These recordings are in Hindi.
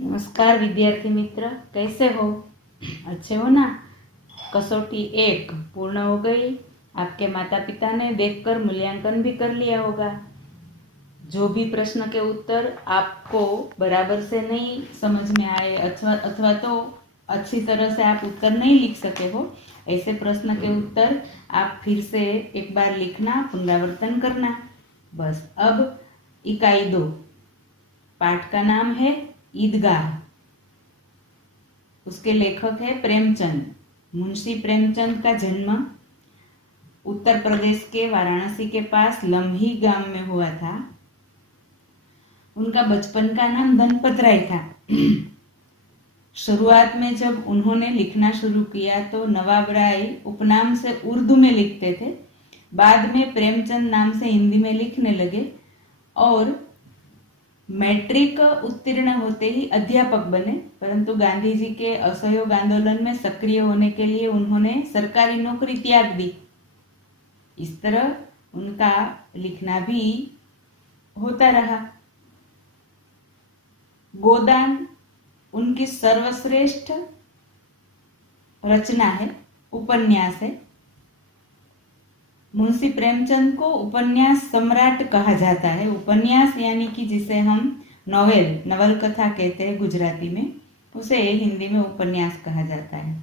नमस्कार विद्यार्थी मित्र, कैसे हो? अच्छे हो ना? कसौटी 1 पूर्ण हो गई। आपके माता पिता ने देखकर मूल्यांकन भी कर लिया होगा। जो भी प्रश्न के उत्तर आपको बराबर से नहीं समझ में आए अथवा तो अच्छी तरह से आप उत्तर नहीं लिख सके हो, ऐसे प्रश्न के उत्तर आप फिर से एक बार लिखना, पुनरावर्तन करना। बस। अब इकाई 2 पाठ का नाम है ईदगाह। उसके लेखक है प्रेमचंद। मुंशी प्रेमचंद का जन्म उत्तर प्रदेश के वाराणसी के पास लम्ही गांव में हुआ था। उनका बचपन का नाम धनपत राय था। शुरुआत में जब उन्होंने लिखना शुरू किया तो नवाब राय उपनाम से उर्दू में लिखते थे। बाद में प्रेमचंद नाम से हिंदी में लिखने लगे और मैट्रिक उत्तीर्ण होते ही अध्यापक बने। परंतु गांधी जी के असहयोग आंदोलन में सक्रिय होने के लिए उन्होंने सरकारी नौकरी त्याग दी। इस तरह उनका लिखना भी होता रहा। गोदान उनकी सर्वश्रेष्ठ रचना है, उपन्यास है। मुंशी प्रेमचंद को उपन्यास सम्राट कहा जाता है। उपन्यास यानी कि जिसे हम नवल कथा कहते हैं गुजराती में, उसे हिंदी में उपन्यास कहा जाता है।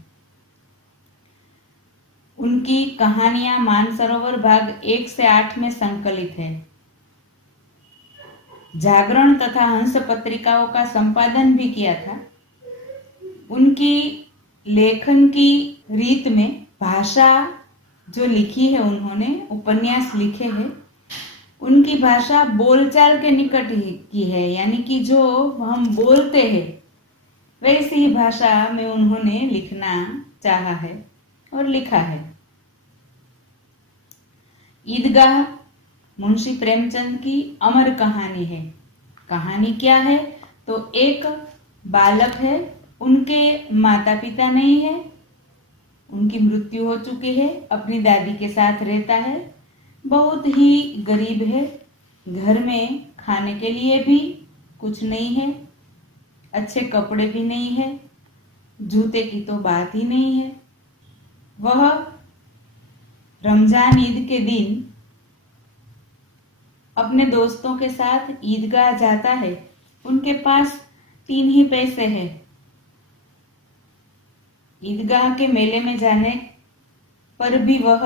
उनकी कहानियां मानसरोवर भाग 1 से 8 में संकलित है। जागरण तथा हंस पत्रिकाओं का संपादन भी किया था। उनकी लेखन की रीत में भाषा जो लिखी है, उन्होंने उपन्यास लिखे हैं, उनकी भाषा बोलचाल के निकट ही की है, यानी कि जो हम बोलते हैं वैसी ही भाषा में उन्होंने लिखना चाहा है और लिखा है। ईदगाह मुंशी प्रेमचंद की अमर कहानी है। कहानी क्या है? तो एक बालक है, उनके माता पिता नहीं है, उनकी मृत्यु हो चुकी है, अपनी दादी के साथ रहता है, बहुत ही गरीब है, घर में खाने के लिए भी कुछ नहीं है, अच्छे कपड़े भी नहीं है, जूते की तो बात ही नहीं है। वह रमजान ईद के दिन अपने दोस्तों के साथ ईदगाह जाता है। उनके पास 3 ही पैसे हैं। ईदगाह के मेले में जाने पर भी वह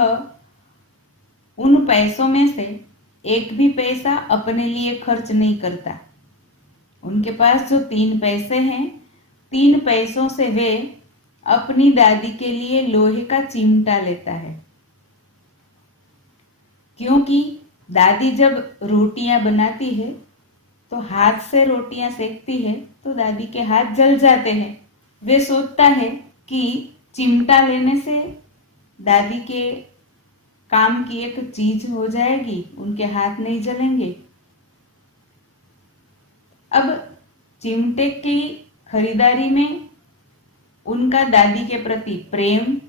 उन पैसों में से एक भी पैसा अपने लिए खर्च नहीं करता। उनके पास जो 3 पैसे हैं, 3 पैसों से वे अपनी दादी के लिए लोहे का चिमटा लेता है, क्योंकि दादी जब रोटियां बनाती है तो हाथ से रोटियां सेकती है तो दादी के हाथ जल जाते हैं। वे सोचता है कि चिमटा लेने से दादी के काम की एक चीज हो जाएगी, उनके हाथ नहीं जलेंगे। अब चिमटे की खरीदारी में उनका दादी के प्रति प्रेम,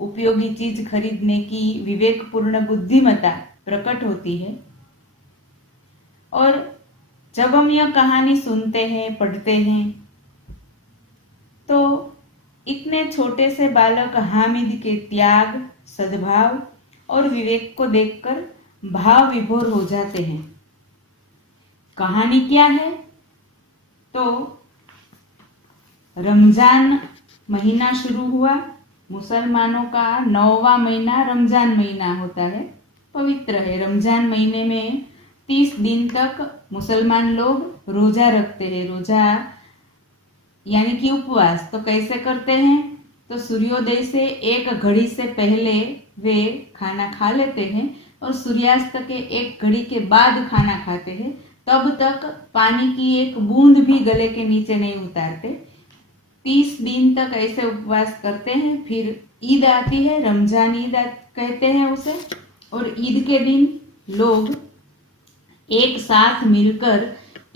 उपयोगी चीज खरीदने की विवेकपूर्ण बुद्धिमत्ता प्रकट होती है। और जब हम यह कहानी सुनते हैं, पढ़ते हैं, तो इतने छोटे से बालक हामिद के त्याग, सद्भाव और विवेक को देखकर भाव विभोर हो जाते हैं। कहानी क्या है? तो रमजान महीना शुरू हुआ। मुसलमानों का 9वां महीना रमजान महीना होता है, पवित्र है। रमजान महीने में 30 दिन तक मुसलमान लोग रोजा रखते हैं। रोजा यानी कि उपवास। तो कैसे करते हैं? तो सूर्योदय से 1 घड़ी से पहले वे खाना खा लेते हैं और सूर्यास्त के 1 घड़ी के बाद खाना खाते हैं। तब तक पानी की एक बूंद भी गले के नीचे नहीं उतारते। 30 दिन तक ऐसे उपवास करते हैं। फिर ईद आती है, रमजान ईद कहते हैं उसे। और ईद के दिन लोग एक साथ मिलकर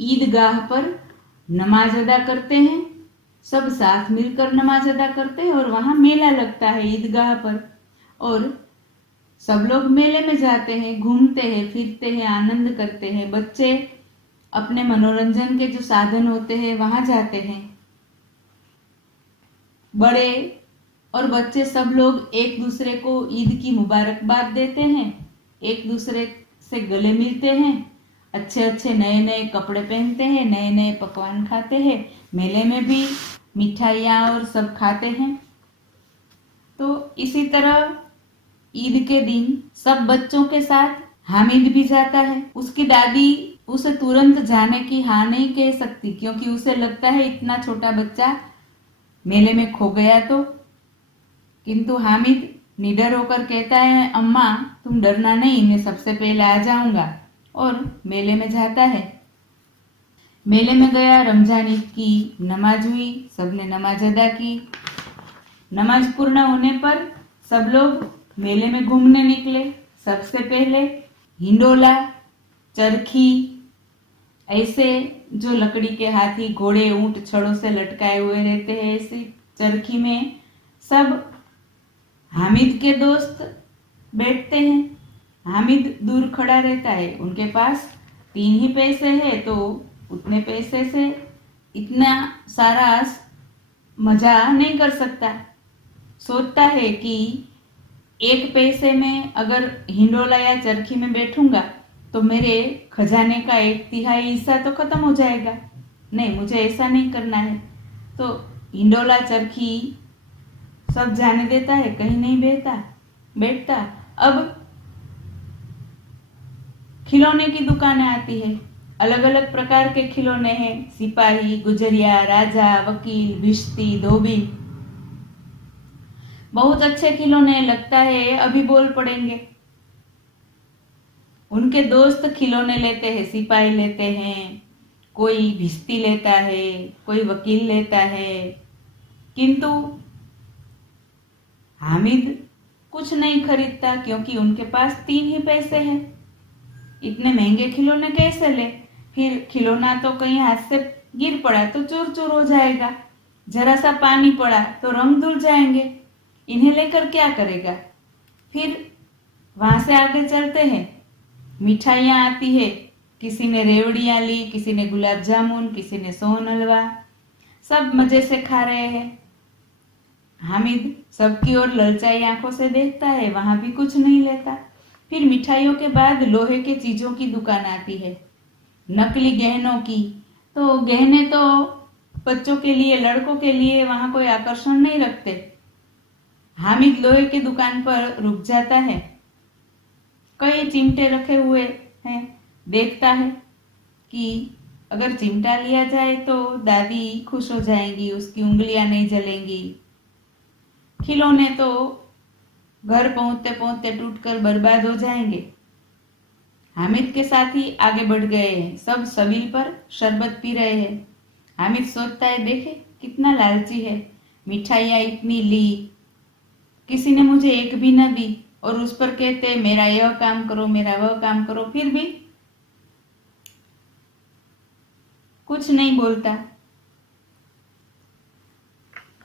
ईदगाह पर नमाज अदा करते हैं। सब साथ मिलकर नमाज अदा करते हैं और वहां मेला लगता है ईदगाह पर, और सब लोग मेले में जाते हैं, घूमते हैं, फिरते हैं, आनंद करते हैं। बच्चे अपने मनोरंजन के जो साधन होते हैं वहां जाते हैं। बड़े और बच्चे सब लोग एक दूसरे को ईद की मुबारकबाद देते हैं, एक दूसरे से गले मिलते हैं, अच्छे अच्छे नए नए कपड़े पहनते हैं, नए नए पकवान खाते हैं, मेले में भी मिठाइयाँ और सब खाते हैं। तो इसी तरह ईद के दिन सब बच्चों के साथ हामिद भी जाता है। उसकी दादी उसे तुरंत जाने की हाँ नहीं कह सकती, क्योंकि उसे लगता है इतना छोटा बच्चा मेले में खो गया तो। किंतु हामिद निडर होकर कहता है, अम्मा तुम डरना नहीं, मैं सबसे पहले आ जाऊंगा, और मेले में जाता है। मेले में गया, रमजान ईद की नमाज हुई, सबने नमाज अदा की। नमाज पूर्ण होने पर सब लोग मेले में घूमने निकले। सबसे पहले हिंडोला, चरखी, ऐसे जो लकड़ी के हाथी, घोड़े, ऊंट छड़ों से लटकाए हुए रहते हैं, ऐसी चरखी में सब हामिद के दोस्त बैठते हैं। हामिद दूर खड़ा रहता है, उनके पास 3 ही पैसे है, तो उतने पैसे से इतना सारा मजा नहीं कर सकता। सोचता है कि 1 पैसे में अगर हिंडोला या चरखी में बैठूंगा तो मेरे खजाने का 1/3 हिस्सा तो खत्म हो जाएगा। नहीं, मुझे ऐसा नहीं करना है। तो हिंडोला, चरखी सब जाने देता है, कहीं नहीं बैठता। अब खिलौने की दुकानें आती है, अलग अलग प्रकार के खिलौने हैं, सिपाही, गुजरिया, राजा, वकील, भिश्ती, धोबी, बहुत अच्छे खिलौने, लगता है अभी बोल पड़ेंगे। उनके दोस्त खिलौने लेते हैं, सिपाही लेते हैं, कोई भिश्ती लेता है, कोई वकील लेता है, किंतु हामिद कुछ नहीं खरीदता, क्योंकि उनके पास 3 ही पैसे हैं। इतने महंगे खिलौने कैसे ले? फिर खिलौना तो कहीं हाथ से गिर पड़ा तो चूर चूर हो जाएगा, जरा सा पानी पड़ा तो रंग धुल जाएंगे, इन्हें लेकर क्या करेगा? फिर वहां से आगे चलते हैं, मिठाइयाँ आती है, किसी ने रेवड़ियाँ ली, किसी ने गुलाब जामुन, किसी ने सोन हलवा, सब मजे से खा रहे हैं। हामिद सबकी ओर ललचाई आंखों से देखता है, वहां भी कुछ नहीं लेता। फिर मिठाइयों के बाद लोहे के चीजों की दुकान आती है, नकली गहनों की। तो गहने तो बच्चों के लिए, लड़कों के लिए वहां कोई आकर्षण नहीं रखते। हामिद लोहे की दुकान पर रुक जाता है, कई चिमटे रखे हुए हैं, देखता है कि अगर चिमटा लिया जाए तो दादी खुश हो जाएंगी, उसकी उंगलियां नहीं जलेंगी। खिलौने तो घर पहुंचते पहुंचते टूटकर बर्बाद हो जाएंगे। हामिद के साथी आगे बढ़ गए हैं, सब सवील पर शरबत पी रहे हैं। हामिद सोचता है, देखे कितना लालची है, मिठाइयाँ इतनी ली, किसी ने मुझे एक भी न दी, और उस पर कहते मेरा यह काम करो, मेरा वह काम करो, फिर भी कुछ नहीं बोलता।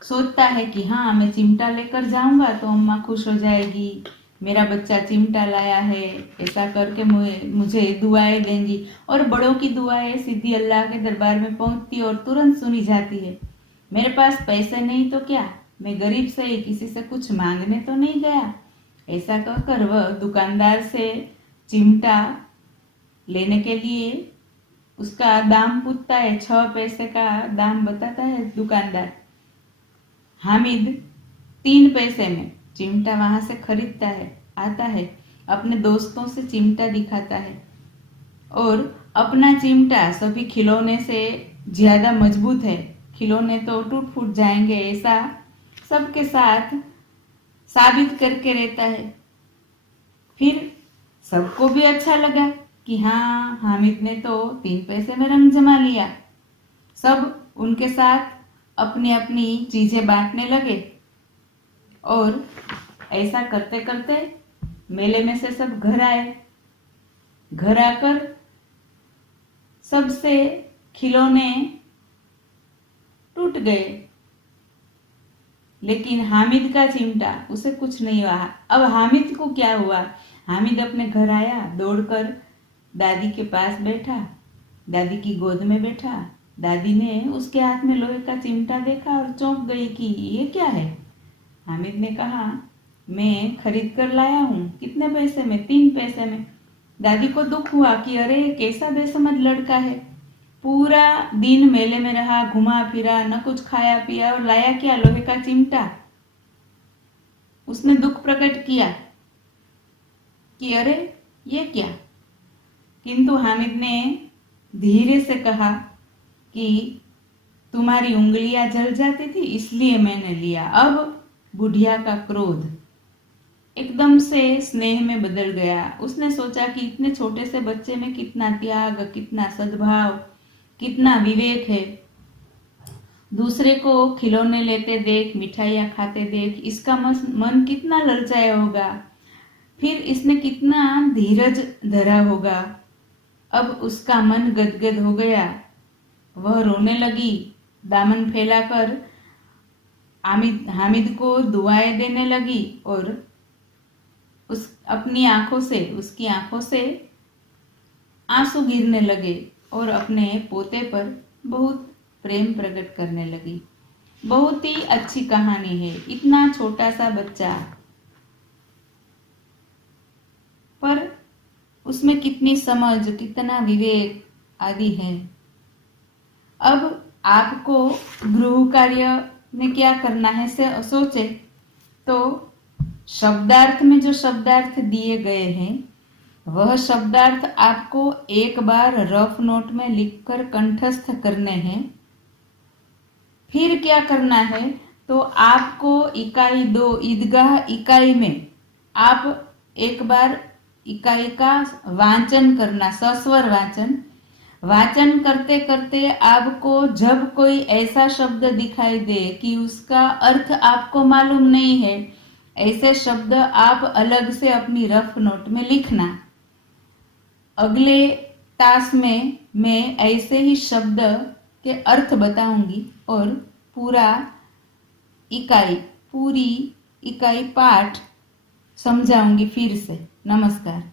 सोचता है कि हाँ, मैं चिमटा लेकर जाऊंगा तो अम्मा खुश हो जाएगी, मेरा बच्चा चिमटा लाया है, ऐसा करके मुझे दुआएं देंगी। और बड़ों की दुआएं सीधी अल्लाह के दरबार में पहुंचती और तुरंत सुनी जाती है। मेरे पास पैसे नहीं तो क्या, मैं गरीब से ही, किसी से कुछ मांगने तो नहीं गया। ऐसा कहकर वह दुकानदार से चिमटा लेने के लिए उसका दाम पूछता है। 6 पैसे का दाम बताता है दुकानदार। हामिद 3 पैसे में चिमटा वहां से खरीदता है, आता है, अपने दोस्तों से चिमटा दिखाता है, और अपना चिमटा सभी खिलौने से ज्यादा मजबूत है, खिलौने तो टूट फूट जाएंगे, ऐसा सबके साथ साबित करके रहता है। फिर सबको भी अच्छा लगा कि हाँ, हामिद ने तो 3 पैसे में रंग जमा लिया। सब उनके साथ अपनी अपनी चीजें बांटने लगे, और ऐसा करते करते मेले में से सब घर आए। घर आकर सबसे खिलौने टूट गए, लेकिन हामिद का चिमटा, उसे कुछ नहीं हुआ। अब हामिद को क्या हुआ? हामिद अपने घर आया, दौड़कर दादी के पास बैठा, दादी की गोद में बैठा। दादी ने उसके हाथ में लोहे का चिमटा देखा और चौंक गई कि ये क्या है। हामिद ने कहा, मैं खरीद कर लाया हूँ। कितने पैसे में? 3 पैसे में। दादी को दुख हुआ कि अरे कैसा बेसमझ लड़का है, पूरा दिन मेले में रहा, घुमा फिरा, न कुछ खाया पिया और लाया क्या? लोहे का चिमटा। उसने दुख प्रकट किया कि अरे ये क्या। किंतु हामिद ने धीरे से कहा कि तुम्हारी उंगलियां जल जाती थी इसलिए मैंने लिया। अब बुढ़िया का क्रोध एकदम से स्नेह में बदल गया। उसने सोचा कि इतने छोटे से बच्चे में कितना त्याग, कितना सद्भाव, कितना विवेक है। दूसरे को खिलौने लेते देख, मिठाइयाँ खाते देख इसका मन कितना ललचाया होगा। फिर इसने कितना धीरज धरा होगा। अब उसका मन गदगद हो गया। वह रोने लगी, दामन फैलाकर हामिद को दुआएं देने लगी और उसकी आंखों से आंसू गिरने लगे और अपने पोते पर बहुत प्रेम प्रकट करने लगी। बहुत ही अच्छी कहानी है। इतना छोटा सा बच्चा, पर उसमें कितनी समझ, कितना विवेक आदि है। अब आपको गृह कार्य में क्या करना है सोचे तो शब्दार्थ में जो शब्दार्थ दिए गए हैं वह शब्दार्थ आपको एक बार रफ नोट में लिखकर कंठस्थ करने हैं। फिर क्या करना है तो आपको इकाई 2 ईदगाह इकाई में आप एक बार इकाई का वाचन करना, सस्वर वाचन करते करते आपको जब कोई ऐसा शब्द दिखाई दे कि उसका अर्थ आपको मालूम नहीं है, ऐसे शब्द आप अलग से अपनी रफ नोट में लिखना। अगले तास में मैं ऐसे ही शब्द के अर्थ बताऊंगी और पूरी इकाई पाठ समझाऊंगी फिर से। नमस्कार।